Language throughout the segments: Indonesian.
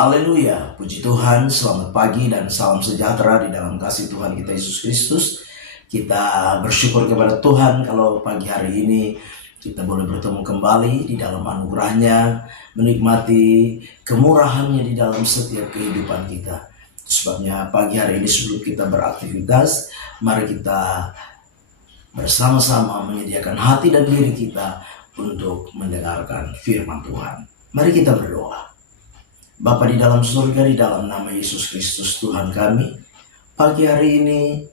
Haleluya, puji Tuhan, selamat pagi dan salam sejahtera di dalam kasih Tuhan kita Yesus Kristus. Kita bersyukur kepada Tuhan kalau pagi hari ini kita boleh bertemu kembali di dalam anugerahnya, menikmati kemurahannya di dalam setiap kehidupan kita. Sebabnya pagi hari ini sebelum kita beraktivitas, mari kita bersama-sama menyediakan hati dan diri kita untuk mendengarkan firman Tuhan. Mari kita berdoa. Bapa di dalam surga, di dalam nama Yesus Kristus Tuhan kami, pagi hari ini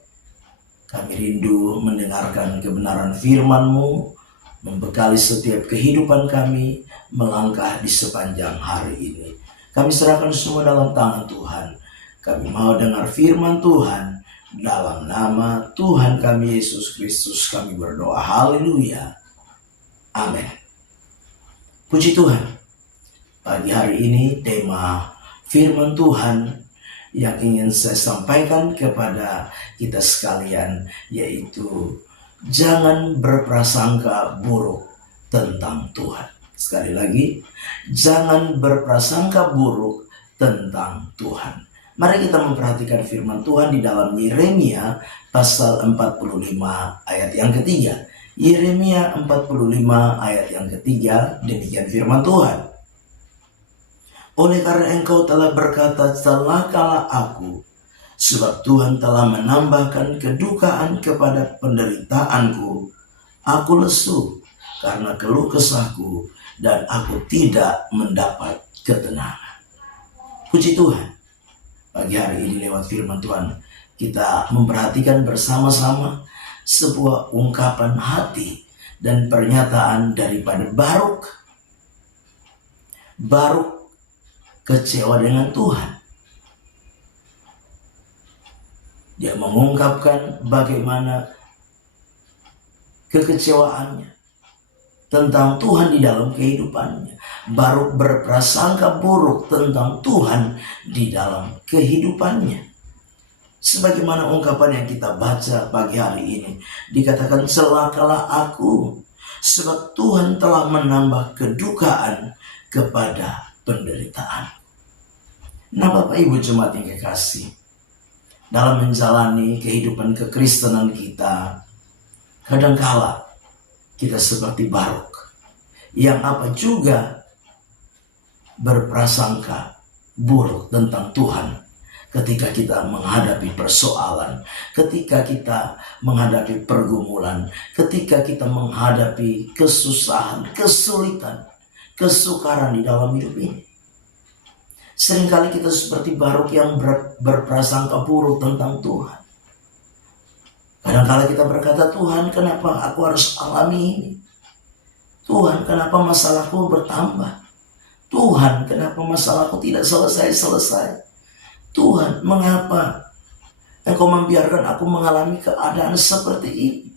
kami rindu mendengarkan kebenaran firman-Mu, membekali setiap kehidupan kami, melangkah di sepanjang hari ini. Kami serahkan semua dalam tangan Tuhan. Kami mau dengar firman Tuhan, dalam nama Tuhan kami Yesus Kristus kami berdoa. Haleluya. Amin. Puji Tuhan. Pagi hari ini tema firman Tuhan yang ingin saya sampaikan kepada kita sekalian yaitu jangan berprasangka buruk tentang Tuhan. Sekali lagi, jangan berprasangka buruk tentang Tuhan. Mari kita memperhatikan firman Tuhan di dalam Yeremia pasal 45 ayat yang ketiga. Yeremia 45 ayat yang ketiga, demikian firman Tuhan. Oleh karena engkau telah berkata, celakalah aku, sebab Tuhan telah menambahkan kedukaan kepada penderitaanku. Aku lesu karena keluh kesahku, dan aku tidak mendapat ketenangan. Puji Tuhan, pagi hari ini lewat firman Tuhan, kita memperhatikan bersama-sama sebuah ungkapan hati dan pernyataan daripada Baruk. Baruk kecewa dengan Tuhan. Dia mengungkapkan bagaimana kekecewaannya tentang Tuhan di dalam kehidupannya. Baruk berprasangka buruk tentang Tuhan di dalam kehidupannya. Sebagaimana ungkapan yang kita baca pagi hari ini, dikatakan celakalah aku, sebab Tuhan telah menambah kedukaan kepada penderitaan. Nah, Bapak Ibu jemaat yang kekasih, dalam menjalani kehidupan kekristenan kita, kadangkala kita seperti Baruk yang apa juga berprasangka buruk tentang Tuhan ketika kita menghadapi persoalan, ketika kita menghadapi pergumulan, ketika kita menghadapi kesusahan, kesulitan, kesukaran di dalam hidup ini. Seringkali kita seperti Baruk yang berprasangka buruk tentang Tuhan. Kadang-kala kita berkata, Tuhan, kenapa aku harus alami ini? Tuhan, kenapa masalahku bertambah? Tuhan, kenapa masalahku tidak selesai-selesai? Tuhan, mengapa Engkau membiarkan aku mengalami keadaan seperti ini?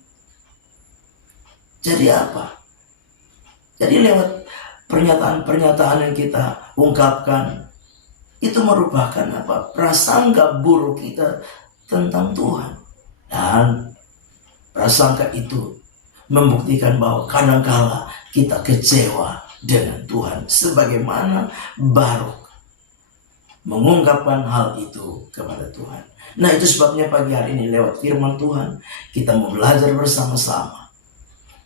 Jadi apa? Jadi lewat pernyataan-pernyataan yang kita ungkapkan, itu merupakan apa? Prasangka buruk kita tentang Tuhan. Dan prasangka itu membuktikan bahwa kadangkala kita kecewa dengan Tuhan. Sebagaimana Baruk mengungkapkan hal itu kepada Tuhan. Nah, itu sebabnya pagi hari ini lewat firman Tuhan kita mau belajar bersama-sama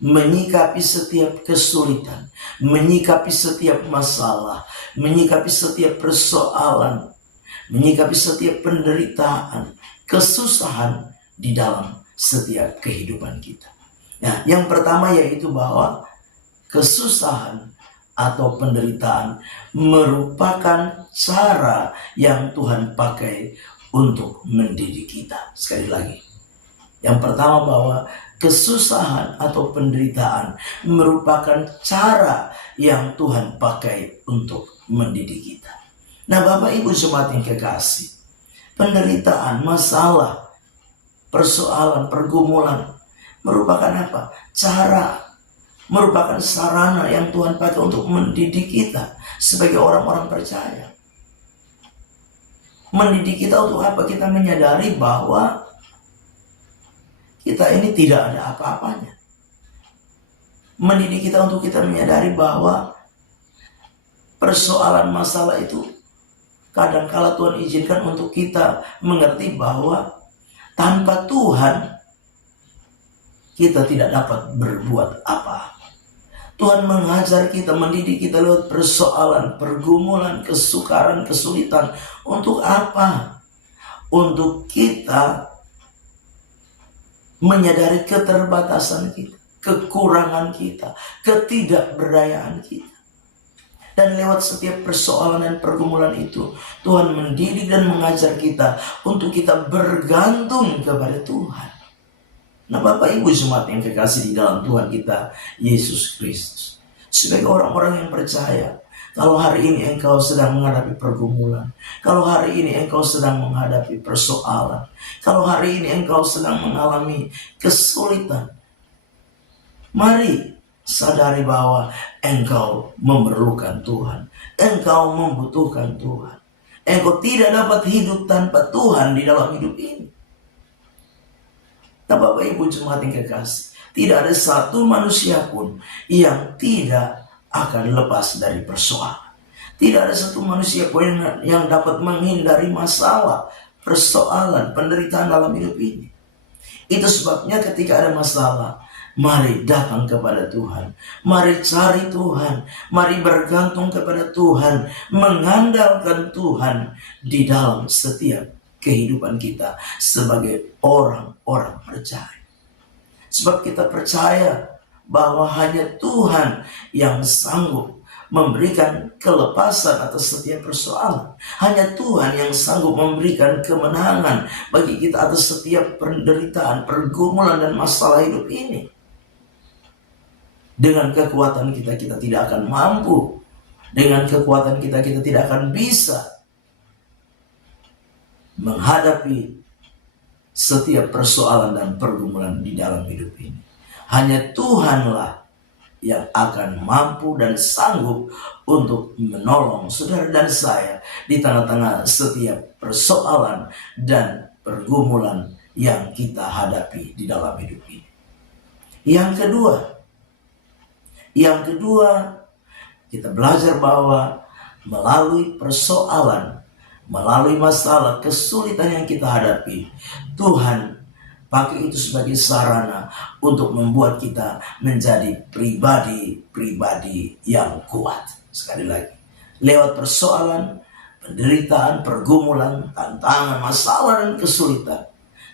menyikapi setiap kesulitan, menyikapi setiap masalah, menyikapi setiap persoalan, menyikapi setiap penderitaan, kesusahan di dalam setiap kehidupan kita. Nah, yang pertama yaitu bahwa kesusahan atau penderitaan merupakan cara yang Tuhan pakai untuk mendidik kita. Sekali lagi, yang pertama bahwa kesusahan atau penderitaan merupakan cara yang Tuhan pakai untuk mendidik kita. Nah, Bapak Ibu jemaat yang kekasih, penderitaan, masalah, persoalan, pergumulan merupakan apa? Merupakan sarana yang Tuhan pakai untuk mendidik kita sebagai orang-orang percaya. Mendidik kita untuk apa? Kita menyadari bahwa kita ini tidak ada apa-apanya. Mendidik kita untuk kita menyadari bahwa persoalan masalah itu kadangkala Tuhan izinkan untuk kita mengerti bahwa tanpa Tuhan kita tidak dapat berbuat apa. Tuhan mengajar kita, mendidik kita lewat persoalan, pergumulan, kesukaran, kesulitan. Untuk apa? Untuk kita menyadari keterbatasan kita, kekurangan kita, ketidakberdayaan kita. Dan lewat setiap persoalan dan pergumulan itu, Tuhan mendidik dan mengajar kita untuk kita bergantung kepada Tuhan. Nah, Bapak Ibu jemaat yang kekasih di dalam Tuhan kita Yesus Kristus, sebagai orang-orang yang percaya, kalau hari ini engkau sedang menghadapi pergumulan, kalau hari ini engkau sedang menghadapi persoalan, kalau hari ini engkau sedang mengalami kesulitan, mari sadari bahwa engkau memerlukan Tuhan, engkau membutuhkan Tuhan. Engkau tidak dapat hidup tanpa Tuhan di dalam hidup ini. Nah, Bapak Ibu jemaat yang kekasih, tidak ada satu manusia pun yang tidak akan lepas dari persoalan. Tidak ada satu manusia pun yang dapat menghindari masalah, persoalan, penderitaan dalam hidup ini. Itu sebabnya ketika ada masalah, mari datang kepada Tuhan. Mari cari Tuhan. Mari bergantung kepada Tuhan. Mengandalkan Tuhan di dalam setiap kehidupan kita sebagai orang-orang percaya. Sebab kita percaya bahwa hanya Tuhan yang sanggup memberikan kelepasan atas setiap persoalan. Hanya Tuhan yang sanggup memberikan kemenangan bagi kita atas setiap penderitaan, pergumulan, dan masalah hidup ini. Dengan kekuatan kita tidak akan mampu. Dengan kekuatan kita tidak akan bisa menghadapi setiap persoalan dan pergumulan di dalam hidup ini. Hanya Tuhanlah yang akan mampu dan sanggup untuk menolong saudara dan saya di tengah-tengah setiap persoalan dan pergumulan yang kita hadapi di dalam hidup ini. Yang kedua, kita belajar bahwa melalui persoalan, melalui masalah, kesulitan yang kita hadapi, Tuhan pakai itu sebagai sarana untuk membuat kita menjadi pribadi-pribadi yang kuat. Sekali lagi, lewat persoalan, penderitaan, pergumulan, tantangan, masalah, dan kesulitan,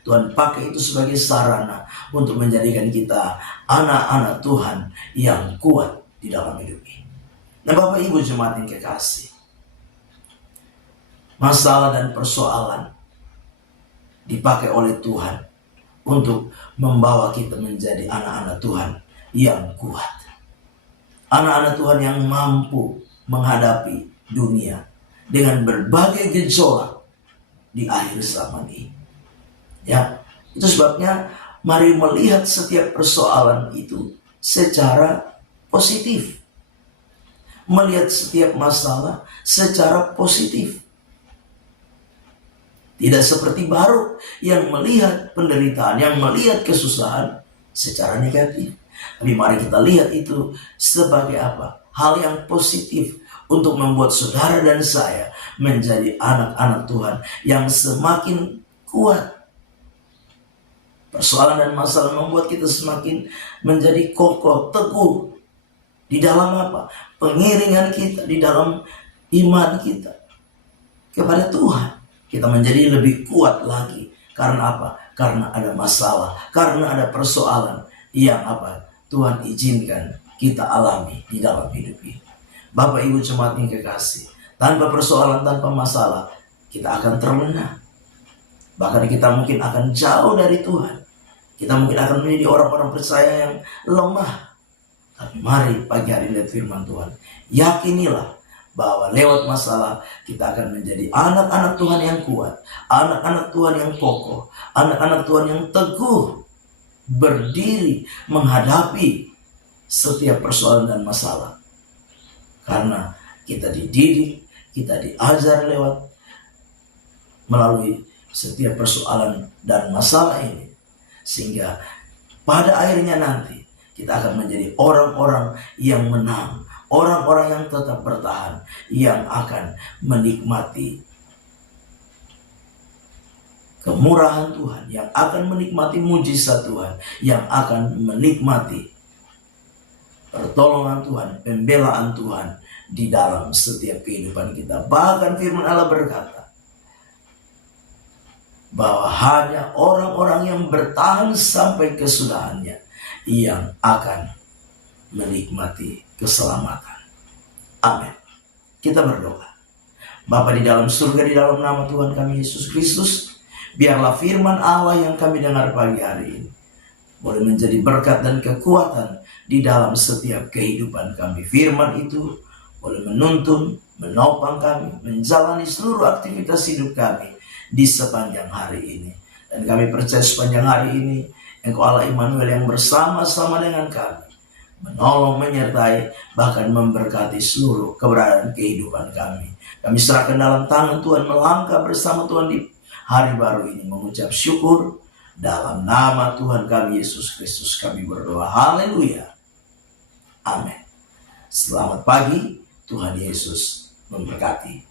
Tuhan pakai itu sebagai sarana untuk menjadikan kita anak-anak Tuhan yang kuat di dalam hidup ini. Nah, Bapak Ibu jemaat yang kekasih, masalah dan persoalan dipakai oleh Tuhan untuk membawa kita menjadi anak-anak Tuhan yang kuat. Anak-anak Tuhan yang mampu menghadapi dunia dengan berbagai gejolak di akhir zaman ini. Ya, itu sebabnya mari melihat setiap persoalan itu secara positif. Melihat setiap masalah secara positif. Tidak seperti Baruk yang melihat penderitaan, yang melihat kesusahan secara negatif. Tapi mari kita lihat itu sebagai apa? Hal yang positif untuk membuat saudara dan saya menjadi anak-anak Tuhan yang semakin kuat. Persoalan dan masalah membuat kita semakin menjadi kokoh, teguh di dalam apa? Pengiringan kita, di dalam iman kita kepada Tuhan. Kita menjadi lebih kuat lagi. Karena apa? Karena ada masalah, karena ada persoalan yang apa? Tuhan izinkan kita alami di dalam hidup ini. Bapak Ibu jemaat yang kekasih, tanpa persoalan, tanpa masalah, kita akan terlena. Bahkan kita mungkin akan jauh dari Tuhan. Kita mungkin akan menjadi orang-orang percaya yang lemah. Tapi mari pagi hari lihat firman Tuhan. Yakinilah bahwa lewat masalah kita akan menjadi anak-anak Tuhan yang kuat, anak-anak Tuhan yang kokoh, anak-anak Tuhan yang teguh, berdiri menghadapi setiap persoalan dan masalah. Karena kita dididik, kita diajar lewat melalui setiap persoalan dan masalah ini, sehingga pada akhirnya nanti kita akan menjadi orang-orang yang menang, orang-orang yang tetap bertahan, yang akan menikmati kemurahan Tuhan, yang akan menikmati mujizat Tuhan, yang akan menikmati pertolongan Tuhan, pembelaan Tuhan di dalam setiap kehidupan kita. Bahkan firman Allah berkata bahwa hanya orang-orang yang bertahan sampai kesudahannya yang akan menikmati keselamatan. Amin. Kita berdoa. Bapa di dalam surga, di dalam nama Tuhan kami Yesus Kristus, biarlah firman Allah yang kami dengar pagi hari ini boleh menjadi berkat dan kekuatan di dalam setiap kehidupan kami. Firman itu boleh menuntun, menopang kami, menjalani seluruh aktivitas hidup kami di sepanjang hari ini. Dan kami percaya sepanjang hari ini Engkau Allah Immanuel yang bersama-sama dengan kami, menolong, menyertai, bahkan memberkati seluruh keberadaan kehidupan kami. Kami serahkan dalam tangan Tuhan, melangkah bersama Tuhan di hari baru ini, mengucap syukur dalam nama Tuhan kami Yesus Kristus kami berdoa. Haleluya. Amin. Selamat pagi, Tuhan Yesus memberkati.